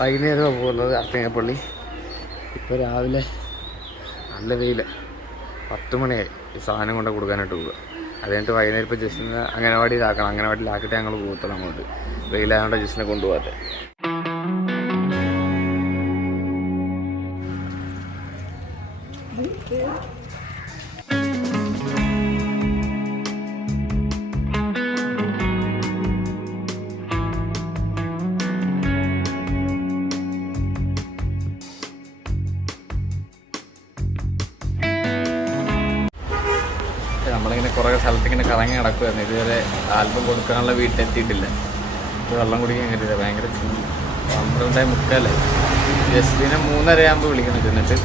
വൈകുന്നേരമാണ് പോകുന്നത് അർത്തിങ്ങപ്പള്ളി. ഇപ്പോൾ രാവിലെ നല്ല വെയിൽ, 10 മണിയായി ഈ സാധനം കൊണ്ട് കൊടുക്കാനായിട്ട് പോവുക. അത് കഴിഞ്ഞിട്ട് വൈകുന്നേരം ഇപ്പോൾ ജസ്റ്റിനെ അംഗനവാടിയിലാക്കണം. അംഗനവാടിയിലാക്കിയിട്ട് ഞങ്ങൾ പോകത്തുള്ളൂ അങ്ങോട്ട്. വെയിലായതുകൊണ്ട് ജസ്റ്റിനെ കൊണ്ടുപോകാതെ. നമ്മളിങ്ങനെ കുറേ സ്ഥലത്തിങ്ങനെ കറങ്ങി നടക്കുമായിരുന്നു. ഇതുവരെ ആൽബം കൊടുക്കാനുള്ള വീട്ടിലെത്തിയിട്ടില്ല. ഇത് വെള്ളം കുടിക്കാൻ കയറിയില്ല, ഭയങ്കര ചൂട്. 12:45 ജസ്റ്റിനെ 3:30 ആകുമ്പോൾ വിളിക്കണം ചെന്നിട്ട്.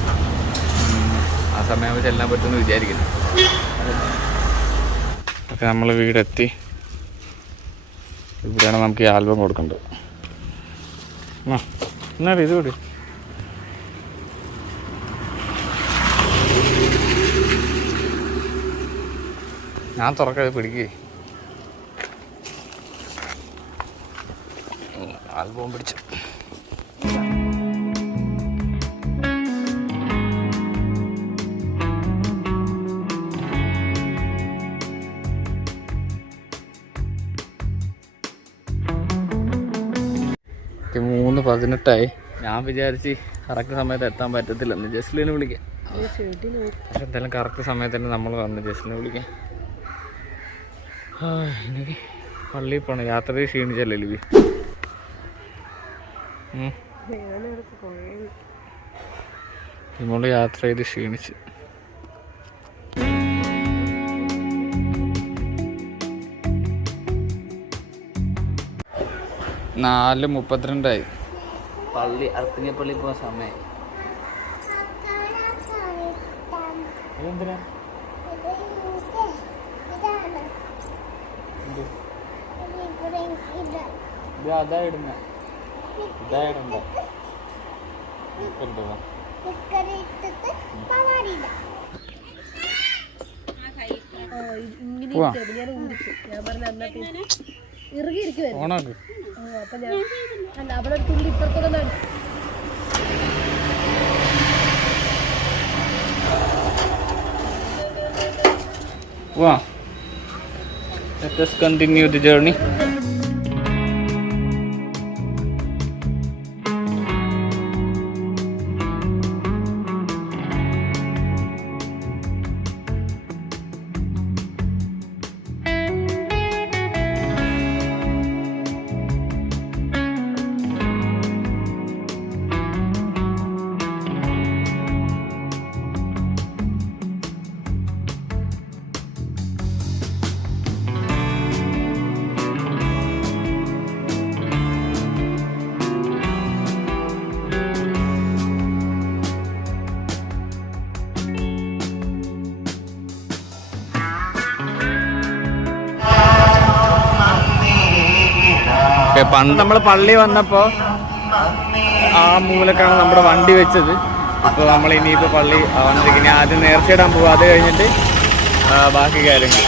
ആ സമയമാകുമ്പോൾ ചെല്ലാൻ പറ്റുമെന്ന് വിചാരിക്കുന്നു. അപ്പോൾ നമ്മൾ വീടെത്തി. ഇവിടെയാണ് നമുക്ക് ഈ ആൽബം കൊടുക്കേണ്ടത്. എന്നാ ഇത് കൂടി ഞാൻ തുറക്കാതെ പിടിക്കേ. ആൽബം പിടിച്ചു. ഓക്കെ, 3:18 ഞാൻ വിചാരിച്ച് കറക്റ്റ് സമയത്ത് എത്താൻ പറ്റത്തില്ലെന്ന്. ജസ്ലിനെ വിളിക്കാം. പക്ഷെ എന്തായാലും കറക്റ്റ് സമയത്ത് തന്നെ നമ്മൾ വന്ന് ജസ്ലിനെ വിളിക്കാം. എനിക്ക് പള്ളിയിൽ പോകണം. യാത്രയിൽ ക്ഷീണിച്ചല്ലേ ലിവി? നമ്മൾ യാത്ര ചെയ്ത് ക്ഷീണിച്ച്. 4:32 പള്ളി അർത്തിങ്ങപ്പള്ളി പോകാൻ സമയം. എന്തിനാ അതാ ഇടുന്ന ഇതാ ഇടണ്ട. ഓണാക്ക്. Wow. Let us continue the journey. പണ്ട് നമ്മൾ പള്ളി വന്നപ്പോൾ ആ മൂലക്കാണ് നമ്മുടെ വണ്ടി വെച്ചത്. അപ്പോൾ നമ്മൾ ഇനിയിപ്പോൾ പള്ളി വന്നിരിക്കും. ഇനി ആദ്യം നേർച്ചയിടാൻ പോകും. അത് കഴിഞ്ഞിട്ട് ബാക്കി കാര്യങ്ങൾ.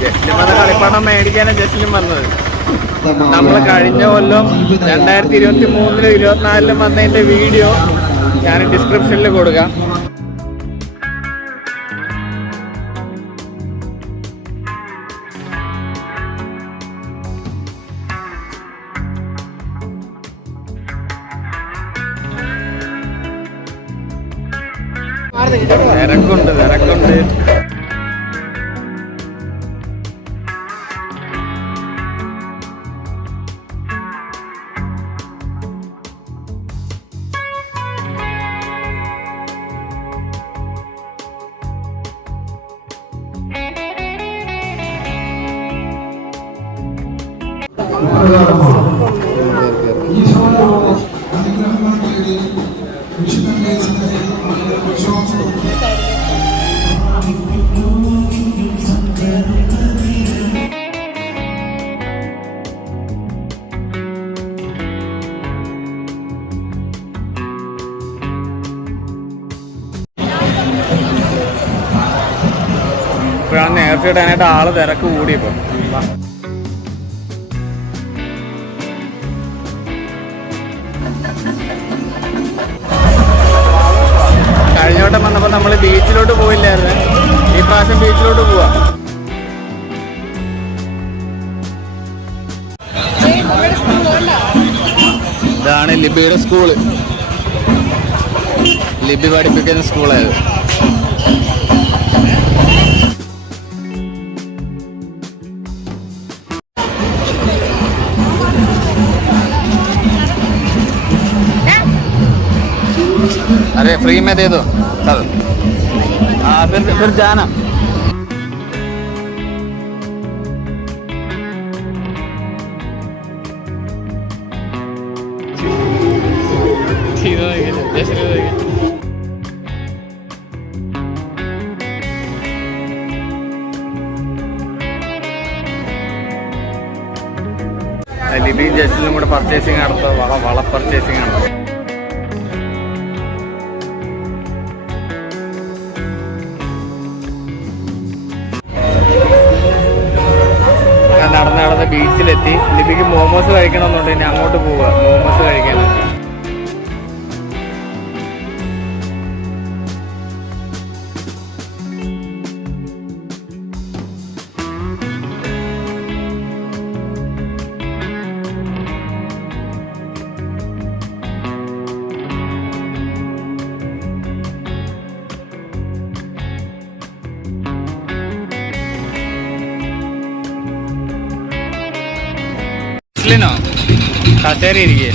ജസ്റ്റിനും വന്ന കളിപ്പാടം മേടിക്കാനാണ് ജസ്റ്റിനും വന്നത്. നമ്മൾ കഴിഞ്ഞ കൊല്ലം 2023-ലും 2024-ലും വന്നതിൻ്റെ വീഡിയോ ഞാൻ ഡിസ്ക്രിപ്ഷനിൽ കൊടുക്കാം. തിരക്കുണ്ട്. ഇപ്പോഴാണ് നേർച്ച ഇടാനായിട്ട് ആള് തിരക്ക് കൂടിയപ്പോ. കഴിഞ്ഞ വട്ടം വന്നപ്പോൾ നമ്മൾ ബീച്ചിലോട്ട് പോയില്ലായിരുന്നു, ഈ പ്രാവശ്യം ബീച്ചിലോട്ട് പോവാ. ഇതാണ് ലിബിയുടെ സ്കൂള്, ലിബി പഠിപ്പിക്കുന്ന സ്കൂളായത്. अरे फ्री में दे दो चल। फिर जाना। ലിബിയും ജസ്റ്റിനും കൂടെ പർച്ചേസിങ് നടത്തുക, വള പർച്ചേസിങ് നടത്തുക. നടന്ന് ബീച്ചിലെത്തി. ലിബിക്ക് മോമോസ് കഴിക്കണമെന്നുണ്ട്, ഇനി അങ്ങോട്ട് പോവുക മോമോസ് കഴിക്കാനുണ്ട്. കസേര ഇരിക്കേ,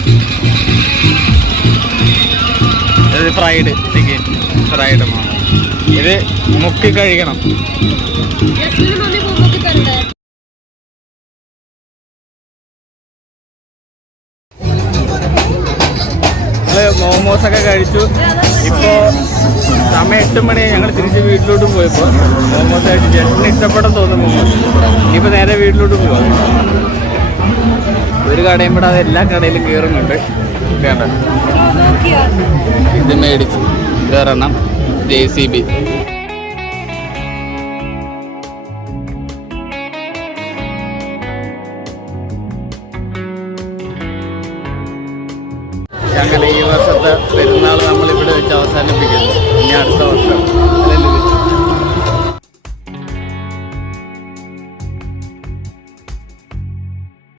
ഇത് ഫ്രൈഡ് ചിക്കൻ, ഫ്രൈഡ് ഇത് മുക്കി കഴിക്കണം. മോമോസൊക്കെ കഴിച്ചു. ഇപ്പോൾ സമയം 8 മണിയായി. ഞങ്ങൾ തിരിച്ച് വീട്ടിലോട്ട് പോയപ്പോൾ മോമോസ് കഴിച്ചു. ജസ്റ്റിന് ഇഷ്ടപ്പെട്ടെന്ന് തോന്നുന്നു മോമോസ്. ഇനിയിപ്പോൾ നേരെ വീട്ടിലോട്ട് പോവാം. ഒരു കടയും വിടാതെ എല്ലാ കടയിലും കയറുന്നുണ്ട്. വേണ്ട, ഇത് മേടിച്ച് വേറെണ്ണം JCB. അങ്ങനെ ഈ വർഷത്തെ പെരുന്നാൾ നമ്മളിവിടെ വെച്ച് അവസാനിപ്പിക്കുന്നു. ഇനി അടുത്ത വർഷം